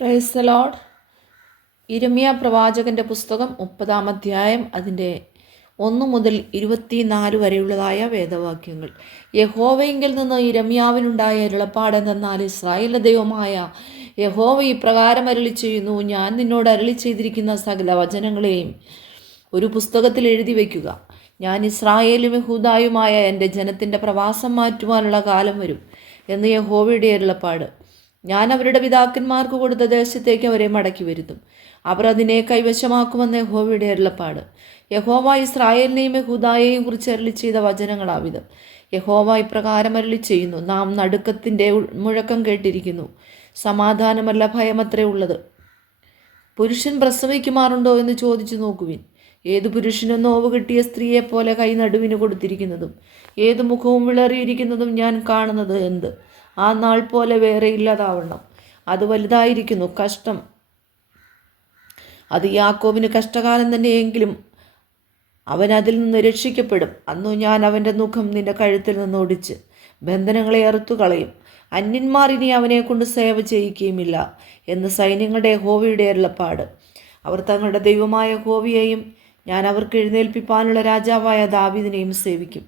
Praise the Lord. ഇരമ്യാ പ്രവാചകന്റെ പുസ്തകം 30-ാം അധ്യായം അതിൻ്റെ 1 മുതൽ 24 വരെയുള്ളതായ വേദവാക്യങ്ങൾ. യഹോവയിങ്കിൽ നിന്ന് ഇരമ്യാവിനുണ്ടായ അരുളപ്പാടെന്തെന്നാൽ, ഇസ്രായേലിന്റെ ദൈവമായ യഹോവ ഇപ്രകാരം അരുളി ചെയ്യുന്നു, ഞാൻ നിന്നോട് അരുളി ചെയ്തിരിക്കുന്ന സകല വചനങ്ങളെയും ഒരു പുസ്തകത്തിൽ എഴുതി വയ്ക്കുക. ഞാൻ ഇസ്രായേലും യഹൂദായുമായ എൻ്റെ ജനത്തിൻ്റെ പ്രവാസം മാറ്റുവാനുള്ള കാലം വരും എന്ന് യഹോവയുടെ അരുളപ്പാട്. ഞാൻ അവരുടെ പിതാക്കന്മാർക്ക് കൊടുത്ത ദേശത്തേക്ക് അവരെ മടക്കി വരുത്തും. അവർ അതിനെ കൈവശമാക്കുമെന്ന് യഹോവയുടെ അരുളപ്പാട്. യഹോവ ഇസ്രായേലിനെയും യഹൂദായെയും കുറിച്ച് അരുളി ചെയ്ത വചനങ്ങളാവിത്. യഹോവ ഇപ്രകാരം അരുളി ചെയ്യുന്നു, നാം നടുക്കത്തിൻ്റെ മുഴക്കം കേട്ടിരിക്കുന്നു, സമാധാനമല്ല ഭയമത്രേ ഉള്ളത്. പുരുഷൻ പ്രസവിക്കുമാറുണ്ടോ എന്ന് ചോദിച്ചു നോക്കുവിൻ. ഏതു പുരുഷനും നോവ് കിട്ടിയ സ്ത്രീയെപ്പോലെ കൈ നടുവിന് കൊടുത്തിരിക്കുന്നതും ഏതു മുഖവും വിളറിയിരിക്കുന്നതും ഞാൻ കാണുന്നത് എന്ത്? ആ നാൾ പോലെ വേറെ ഇല്ലാതാവണം. അത് വലുതായിരിക്കുന്നു, കഷ്ടം. അത് യാക്കോബിന് കഷ്ടകാലം തന്നെയെങ്കിലും അവൻ അതിൽ നിന്ന് രക്ഷിക്കപ്പെടും. അന്നു ഞാൻ അവൻ്റെ മുഖം നിന്റെ കഴുത്തിൽ നിന്ന് ഒടിച്ച് ബന്ധനങ്ങളെ അറുത്തു കളയും. അന്യന്മാർ ഇനി അവനെ കൊണ്ട് സേവ ചെയ്യിക്കുകയുമില്ല എന്ന് സൈന്യങ്ങളുടെ യഹോവയുടെ അരുളപ്പാട്. അവർ തങ്ങളുടെ ദൈവമായ യഹോവയെയും ഞാൻ അവർക്ക് എഴുന്നേൽപ്പിപ്പാനുള്ള രാജാവായ ദാവീദിനെയും സേവിക്കും.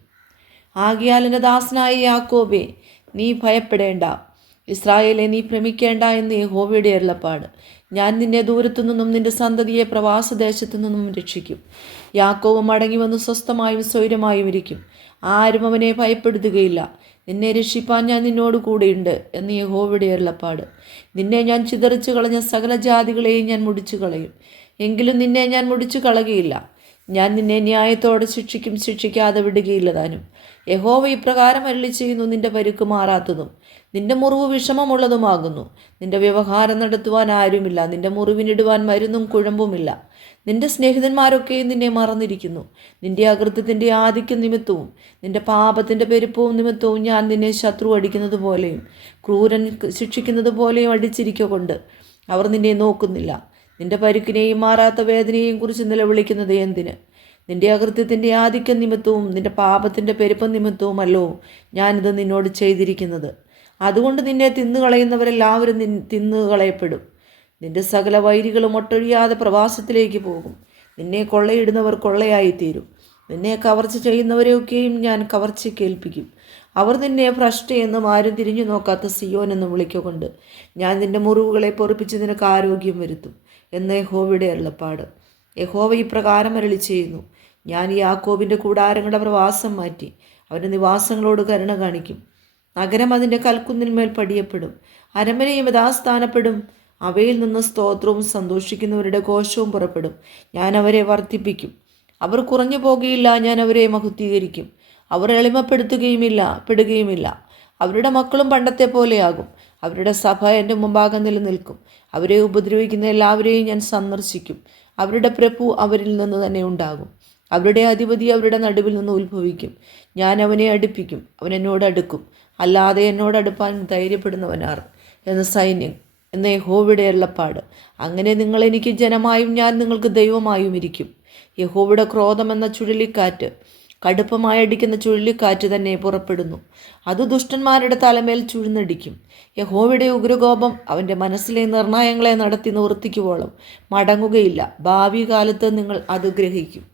ആകയാൽ എൻ്റെ ദാസനായ യാക്കോബേ, നീ ഭയപ്പെടേണ്ട, ഇസ്രായേലെ നീ ഭ്രമിക്കേണ്ട എന്ന് യഹോവയുടെ അരുളപ്പാട്. ഞാൻ നിന്നെ ദൂരത്തു നിന്നും നിന്റെ സന്തതിയെ പ്രവാസദേശത്തു നിന്നും രക്ഷിക്കും. യാക്കോബ് മടങ്ങി വന്ന് സ്വസ്ഥമായും സ്വൈരമായും ഇരിക്കും. ആരും അവനെ ഭയപ്പെടുത്തുകയില്ല. നിന്നെ രക്ഷിപ്പാൻ ഞാൻ നിന്നോട് കൂടെയുണ്ട് എന്ന് യഹോവയുടെ അരുളപ്പാട്. നിന്നെ ഞാൻ ചിതറിച്ചു കളഞ്ഞ സകല ജാതികളെയും ഞാൻ മുടിച്ചു കളയും. എങ്കിലും നിന്നെ ഞാൻ മുടിച്ചു കളയുകയില്ല. ഞാൻ നിന്നെ ന്യായത്തോടെ ശിക്ഷിക്കും, ശിക്ഷിക്കാതെ വിടുകയില്ല താനും. യഹോവ ഇപ്രകാരം അരുളി ചെയ്യുന്നു, നിന്റെ പരുക്ക് മാറാത്തതും നിന്റെ മുറിവ് വിഷമമുള്ളതുമാകുന്നു. നിന്റെ വ്യവഹാരം നടത്തുവാൻ ആരുമില്ല, നിന്റെ മുറിവിനിടുവാൻ മരുന്നും കുഴമ്പുമില്ല. നിന്റെ സ്നേഹിതന്മാരൊക്കെയും നിന്നെ മറന്നിരിക്കുന്നു. നിന്റെ അകൃത്യത്തിൻ്റെ ആധിക്യം നിമിത്തവും നിന്റെ പാപത്തിൻ്റെ പെരുപ്പവും നിമിത്തവും ഞാൻ നിന്നെ ശത്രു അടിക്കുന്നത് പോലെയും ക്രൂരൻ ശിക്ഷിക്കുന്നത് പോലെയും അടിച്ചിരിക്കൊണ്ട് അവർ നിന്നെ നോക്കുന്നില്ല. നിന്റെ പരുക്കിനെയും മാറാത്ത വേദനയെയും കുറിച്ച് നിലവിളിക്കുന്നത് എന്തിന്? നിന്റെ അകൃത്യത്തിൻ്റെ ആധിക്യം നിമിത്തവും നിന്റെ പാപത്തിൻ്റെ പെരുപ്പം നിമിത്തവുമല്ലോ ഞാനിത് നിന്നോട് ചെയ്തിരിക്കുന്നത്. അതുകൊണ്ട് നിന്നെ തിന്നുകളയുന്നവരെല്ലാവരും തിന്നുകളയപ്പെടും. നിന്റെ സകല വൈരികളും ഒട്ടൊഴിയാതെ പ്രവാസത്തിലേക്ക് പോകും. നിന്നെ കൊള്ളയിടുന്നവർ കൊള്ളയായിത്തീരും. നിന്നെ കവർച്ച ചെയ്യുന്നവരെയൊക്കെയും ഞാൻ കവർച്ചയ്ക്ക് ഏൽപ്പിക്കും. അവർ നിന്നെ ഭ്രഷ്ടയെന്നും ആരും തിരിഞ്ഞു നോക്കാത്ത സിയോൻ എന്ന് വിളിക്കൊണ്ട് ഞാൻ നിന്റെ മുറിവുകളെ പൊറിപ്പിച്ച് നിനക്ക് ആരോഗ്യം വരുത്തും എന്ന് യഹോവയുടെ അരുളപ്പാട്. യഹോവ ഇപ്രകാരം അരുളി ചെയ്യുന്നു, ഞാൻ യാക്കോബിൻ്റെ കൂടാരങ്ങളുടെ പ്രവാസം മാറ്റി അവൻ്റെ നിവാസങ്ങളോട് കരുണ കാണിക്കും. നഗരം അതിൻ്റെ കൽക്കുന്നിന്മേൽ പടിയപ്പെടും, അരമനയും യഥാസ്ഥാനപ്പെടും. അവയിൽ നിന്ന് സ്തോത്രവും സന്തോഷിക്കുന്നവരുടെ ഘോഷവും പുറപ്പെടും. ഞാൻ അവരെ വർദ്ധിപ്പിക്കും, അവർ കുറഞ്ഞു പോകുകയില്ല. ഞാൻ അവരെ മഹത്വീകരിക്കും, അവർ എളിമപ്പെടുകയുമില്ല. അവരുടെ മക്കളും പണ്ടത്തെ പോലെയാകും. അവരുടെ സഭ എൻ്റെ മുമ്പാകെ നിലനിൽക്കും. അവരെ ഉപദ്രവിക്കുന്ന എല്ലാവരെയും ഞാൻ സന്ദർശിക്കും. അവരുടെ പ്രഭു അവരിൽ നിന്ന് തന്നെ ഉണ്ടാകും. അവരുടെ അധിപതി അവരുടെ നടുവിൽ നിന്ന് ഉത്ഭവിക്കും. ഞാൻ അവനെ അടുപ്പിക്കും, അവൻ എന്നോട് അടുക്കും. അല്ലാതെ എന്നോട് അടുപ്പാൻ ധൈര്യപ്പെടുന്നവനാർ എന്ന് യഹോവയുടെ അരുളപ്പാട്. അങ്ങനെ നിങ്ങൾ എനിക്ക് ജനമായും ഞാൻ നിങ്ങൾക്ക് ദൈവമായും ഇരിക്കും. യഹോവയുടെ ക്രോധം എന്ന ചുഴലിക്കാറ്റ്, കടുപ്പമായി അടിക്കുന്ന ചുഴലിക്കാറ്റ് തന്നെ പുറപ്പെടുന്നു. അത് ദുഷ്ടന്മാരുടെ തലമേൽ ചുഴന്നടിക്കും. യഹോവയുടെ ഉഗ്രകോപം അവൻ്റെ മനസ്സിലെ നിർണയങ്ങളെ നടത്തി നിവർത്തിക്കുവോളം മടങ്ങുകയില്ല. ഭാവി കാലത്ത് നിങ്ങൾ അത് ഗ്രഹിക്കും.